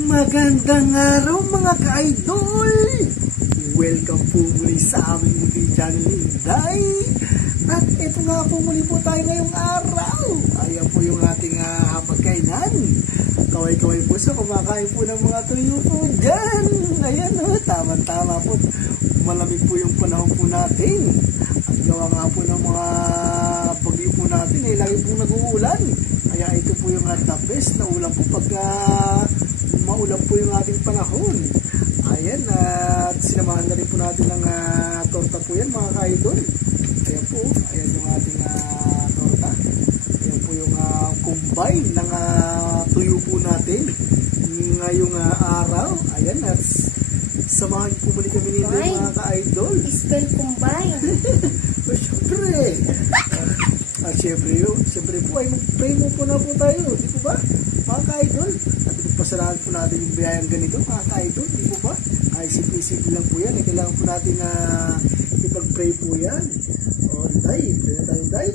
Magandang araw mga ka-idol! Welcome po muli sa aming munting channel ni Inday. At ito nga po muli po tayo ngayong araw. Ayan po yung ating hapagkainan. Kaway-kaway po sa kumakain po ng mga tuyo po dyan. Ayan o, tama-tama po. Malamig po yung panahon po natin. At gawa nga po ng mga bagyo po natin ay lagi po nag-uulan. Kaya ito po yung the best na ulam po pagka maulan po yung ating panahon. Ayan, at sinamahan na rin po natin ng torta po yan mga ka-idol. Ayan po, ayan yung ating torta. Ayan po yung combine ng tuyo po natin ngayong araw. Ayan, at samahan po muli kami nito mga ka-idol. Spell combine. Siyempre po ay mag-pray mo po na po tayo. Di po ba mga ka-idol? At pasalahan po natin yung biyayang ganito mga ka-idol. Di po ba? Ay simple-simple lang po yan. Ay kailangan po natin ipag-pray po yan. O, Day, pray na tayo, Day.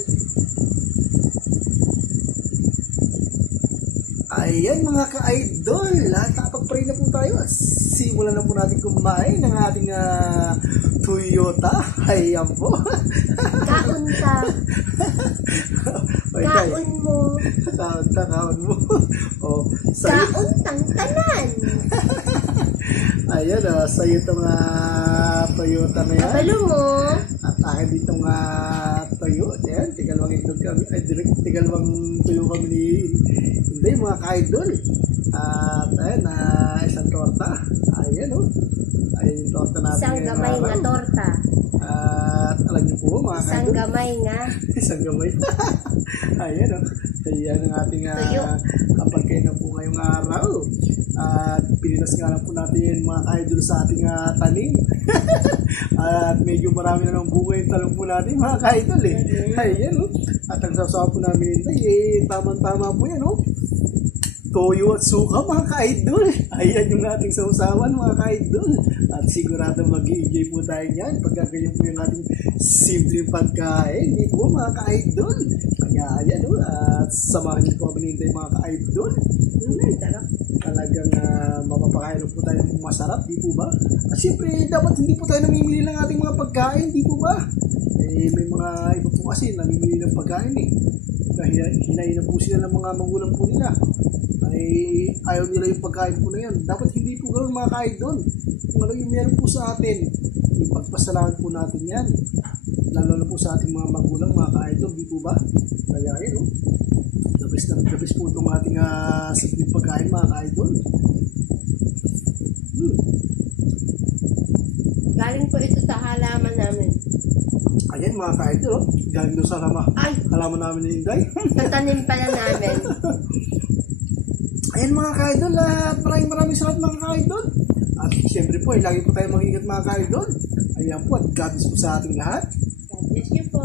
Ayan mga ka-idol, nakapag-pray na po tayo. Simulan na po natin kumain ng ating Toyota. Ayan po. Kaon ka. Kaon mo. Kaon mo. O, kaon tang tanan. Ayan o, sa'yo itong Toyota na yan. Kabalo mo. At akin ditong Toyota. Ayan, tigalwang itlog kami. Ay, tigalwang tuyo kami ni Hindi, mga ka-idol. At ayan, isang torta. Ayan o. Ayan yung torta natin. Isang gamay nga torta. At alam niyo po mga ka-idol. Isang gamay nga. Isang gamay. Ayan o. Ayan ang ating kapagkainan po ngayong araw. At pinilas nga lang po natin mga ka-idol sa ating tanim. At medyo marami na ng bunga yung talong po natin mga ka-idol eh. Ayan o. At ang sasawa po namin tamang-tama po yan o. Toyo at suka mga ka-idol. Ayan yung ating sausawan mga ka-idol. At sigurado mag-i-enjoy po tayo yan. Pagkaganyan po yung ating simpleng pagkain. Hindi po mga ka-idol. Kaya ayan o. At samahan niyo po kami nintay mga ka-idol. Talagang mapapakain po tayo ng masarap. Di po ba? At siyempre dapat hindi po tayo namimili ng ating mga pagkain. Di po ba? Eh, may mga iba po kasi namimili ng pagkain eh. Hinahin na po sila ng mga magulang po nila. Ay ayaw nila yung pagkain po na yan. Dapat hindi po ganoon mga ka-idol. Kung ano yung meron po sa atin, ipagpasalamat po natin yan. Lalo na po sa ating mga magulang mga ka-idol, di po ba? Kaya yun, oh. The best po itong ating simpleng pagkain mga ka-idol. Galing po ito sa halaman namin. Ayan mga ka-idol, oh. Galing doon sa halaman namin ni Inday. Tatanim pala namin. Ayan mga ka-idol, maraming salamat mga ka-idol. At siyempre po, lagi po tayo mag-ingat mga ka-idol. Ayan po, at God bless po sa ating lahat. God bless you po.